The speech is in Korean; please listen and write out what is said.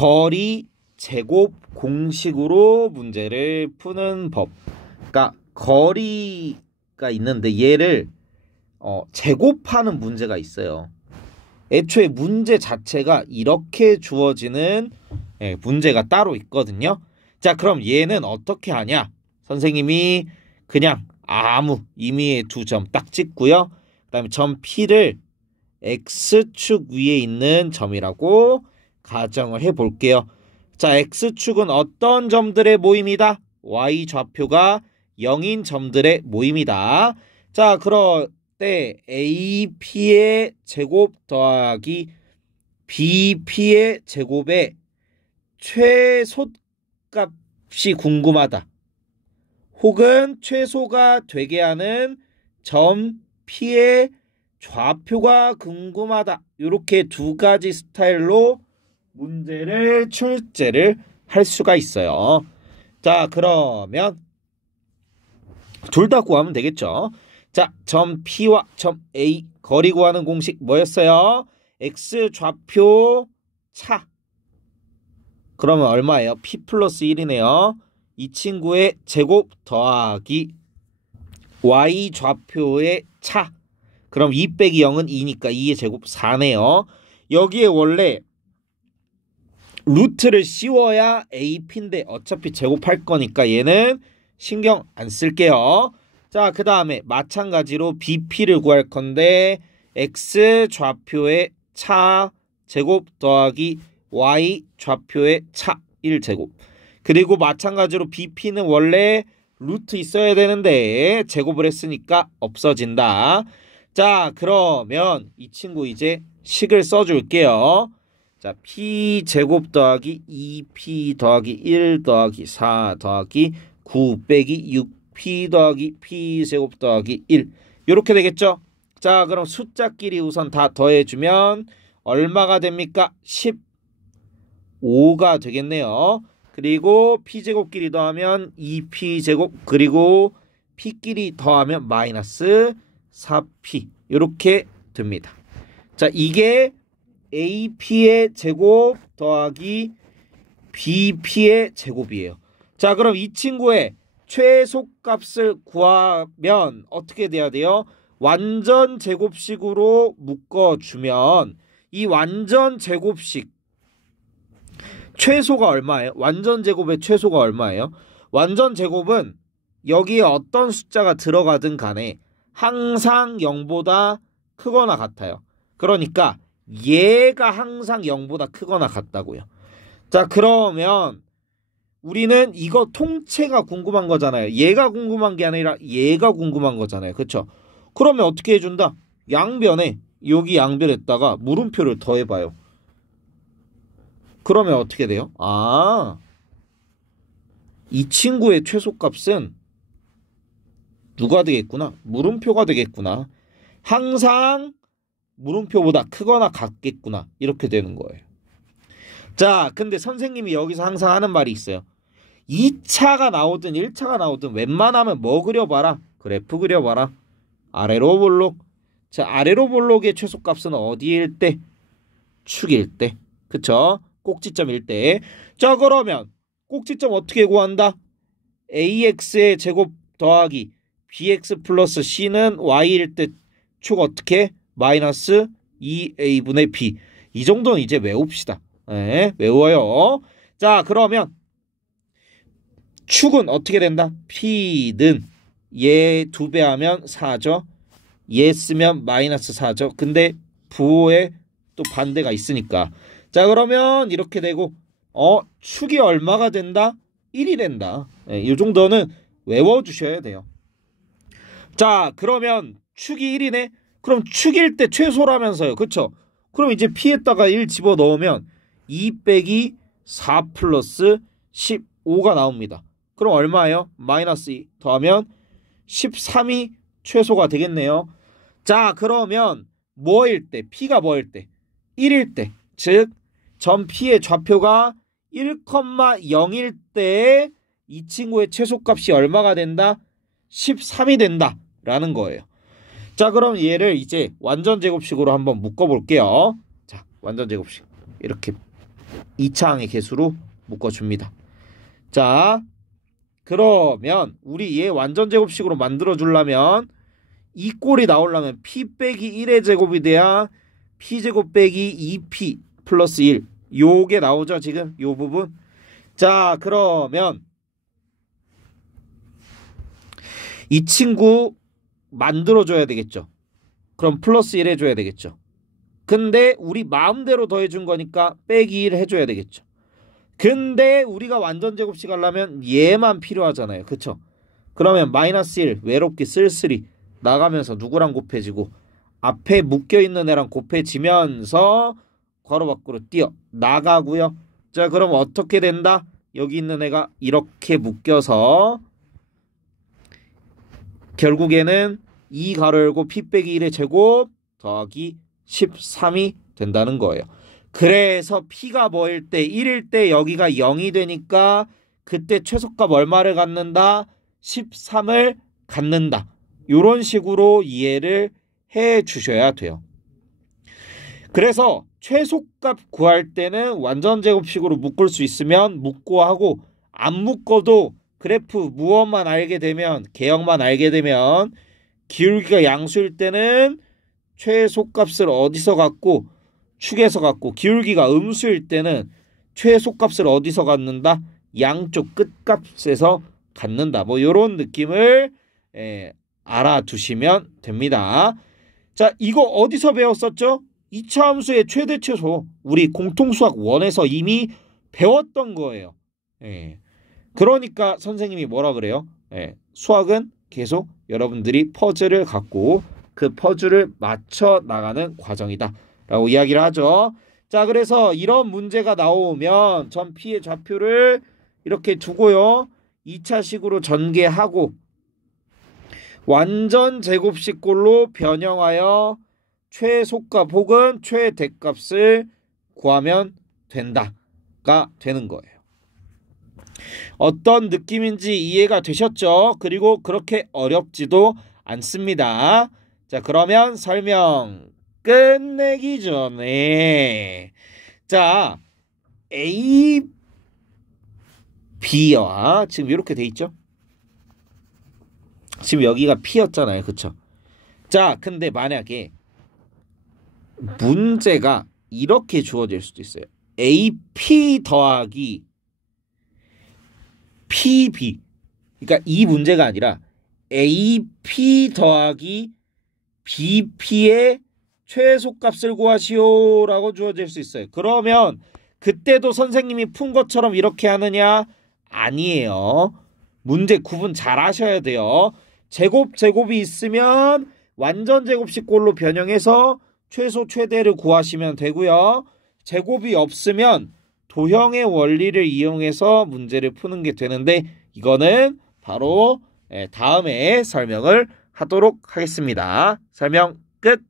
거리 제곱 공식으로 문제를 푸는 법. 그러니까 거리가 있는데 얘를 제곱하는 문제가 있어요. 애초에 문제 자체가 이렇게 주어지는 문제가 따로 있거든요. 자, 그럼 얘는 어떻게 하냐? 선생님이 그냥 아무 임의의 두 점 딱 찍고요. 그 다음에 점 P를 X축 위에 있는 점이라고 가정을 해볼게요. 자, X축은 어떤 점들의 모임이다? Y좌표가 0인 점들의 모임이다. 자, 그럴 때 AP의 제곱 더하기 BP의 제곱의 최소값이 궁금하다. 혹은 최소가 되게 하는 점 P의 좌표가 궁금하다. 이렇게 두 가지 스타일로 문제를 출제를 할 수가 있어요. 자, 그러면 둘 다 구하면 되겠죠. 자, 점 P와 점 A 거리 구하는 공식 뭐였어요? X 좌표 차. 그러면 얼마예요? P 플러스 1이네요. 이 친구의 제곱 더하기 Y 좌표의 차. 그럼 2 빼기 0은 2니까 2의 제곱 4네요. 여기에 원래 루트를 씌워야 AP인데 어차피 제곱할 거니까 얘는 신경 안 쓸게요. 자, 그 다음에 마찬가지로 BP를 구할 건데 X 좌표의 차 제곱 더하기 Y 좌표의 차 1제곱. 그리고 마찬가지로 BP는 원래 루트 있어야 되는데 제곱을 했으니까 없어진다. 자, 그러면 이 친구 이제 식을 써줄게요. 자, P 제곱 더하기 2P 더하기 1 더하기 4 더하기 9 빼기 6P 더하기 P 제곱 더하기 1 이렇게 되겠죠? 자, 그럼 숫자끼리 우선 다 더해주면 얼마가 됩니까? 15가 되겠네요. 그리고 P제곱끼리 더하면 2P제곱 그리고 P끼리 더하면 마이너스 4P 이렇게 됩니다. 자, 이게 AP의 제곱 더하기 BP의 제곱이에요. 자, 그럼 이 친구의 최소값을 구하면 어떻게 돼야 돼요? 완전 제곱식으로 묶어주면 이 완전 제곱식 최소가 얼마예요? 완전 제곱의 최소가 얼마예요? 완전 제곱은 여기에 어떤 숫자가 들어가든 간에 항상 0보다 크거나 같아요. 그러니까 얘가 항상 0보다 크거나 같다고요. 자, 그러면 우리는 이거 통째가 궁금한 거잖아요. 얘가 궁금한 게 아니라 얘가 궁금한 거잖아요. 그렇죠? 그러면 어떻게 해준다? 양변에 여기 양변에다가 물음표를 더해봐요. 그러면 어떻게 돼요? 아, 이 친구의 최소값은 누가 되겠구나? 물음표가 되겠구나. 항상 물음표보다 크거나 같겠구나. 이렇게 되는 거예요. 자, 근데 선생님이 여기서 항상 하는 말이 있어요. 2차가 나오든 1차가 나오든 웬만하면 뭐 그려봐라? 그래프 그려봐라. 아래로 볼록. 자, 아래로 볼록의 최소값은 어디일 때? 축일 때. 그쵸? 꼭지점일 때. 자, 그러면 꼭지점 어떻게 구한다? AX의 제곱 더하기 BX 플러스 C는 Y일 때 축 어떻게? 마이너스 2A분의 B. 이 정도는 이제 외웁시다. 네, 외워요. 자, 그러면 축은 어떻게 된다? P는 얘 2배 하면 4죠. 얘 쓰면 마이너스 4죠. 근데 부호에 또 반대가 있으니까. 자, 그러면 이렇게 되고 축이 얼마가 된다? 1이 된다. 네, 이 정도는 외워주셔야 돼요. 자, 그러면 축이 1이네? 그럼 축일 때 최소라면서요. 그쵸? 그럼 이제 P에다가 1 집어넣으면 2 빼기 4 플러스 15가 나옵니다. 그럼 얼마예요? 마이너스 2 더하면 13이 최소가 되겠네요. 자, 그러면 뭐일 때? P가 뭐일 때? 1일 때. 즉, 점 P의 좌표가 1,0일 때 이 친구의 최소값이 얼마가 된다? 13이 된다. 라는 거예요. 자, 그럼 얘를 이제 완전 제곱식으로 한번 묶어볼게요. 자, 완전 제곱식. 이렇게 2차 항의 개수로 묶어줍니다. 자, 그러면 우리 얘 완전제곱식으로 만들어주려면 이 꼴이 나오려면 p 빼기 1의 제곱이 돼야 p제곱 빼기 2p 플러스 1 요게 나오죠. 지금 요 부분. 자, 그러면 이 친구 만들어줘야 되겠죠. 그럼 플러스 1 해줘야 되겠죠. 근데 우리 마음대로 더해준 거니까 빼기 1 해줘야 되겠죠. 근데 우리가 완전제곱식 하려면 얘만 필요하잖아요. 그쵸? 그러면 마이너스 1 외롭게 쓸쓸히 나가면서 누구랑 곱해지고 앞에 묶여있는 애랑 곱해지면서 괄호 밖으로 뛰어 나가고요. 자, 그럼 어떻게 된다? 여기 있는 애가 이렇게 묶여서 결국에는 2 가로 열고 p 빼기 1의 제곱 더하기 13이 된다는 거예요. 그래서 p가 뭐일 때 1일 때 여기가 0이 되니까 그때 최소값 얼마를 갖는다? 13을 갖는다. 이런 식으로 이해를 해 주셔야 돼요. 그래서 최소값 구할 때는 완전제곱식으로 묶을 수 있으면 묶고 하고 안 묶어도 그래프 무엇만 알게 되면 개형만 알게 되면 기울기가 양수일 때는 최소값을 어디서 갖고 축에서 갖고 기울기가 음수일 때는 최소값을 어디서 갖는다? 양쪽 끝값에서 갖는다. 뭐 이런 느낌을 알아두시면 됩니다. 자, 이거 어디서 배웠었죠? 2차 함수의 최대 최소 우리 공통수학 1에서 이미 배웠던 거예요. 그러니까 선생님이 뭐라 그래요? 수학은 계속 여러분들이 퍼즐을 갖고 그 퍼즐을 맞춰 나가는 과정이다 라고 이야기를 하죠. 자, 그래서 이런 문제가 나오면 전 P의 좌표를 이렇게 두고요. 2차식으로 전개하고 완전 제곱식꼴로 변형하여 최소값 혹은 최대값을 구하면 된다가 되는 거예요. 어떤 느낌인지 이해가 되셨죠? 그리고 그렇게 어렵지도 않습니다. 자, 그러면 설명 끝내기 전에 자, A, B와 지금 이렇게 돼 있죠? 지금 여기가 P였잖아요. 그쵸? 자, 근데 만약에 문제가 이렇게 주어질 수도 있어요. AP 더하기 PB. 그러니까 이 문제가 아니라 AP 더하기 BP의 최소값을 구하시오 라고 주어질 수 있어요. 그러면 그때도 선생님이 푼 것처럼 이렇게 하느냐? 아니에요. 문제 구분 잘 하셔야 돼요. 제곱이 있으면 완전 제곱식꼴로 변형해서 최소 최대를 구하시면 되고요. 제곱이 없으면 도형의 원리를 이용해서 문제를 푸는 게 되는데 이거는 바로 다음에 설명을 하도록 하겠습니다. 설명 끝.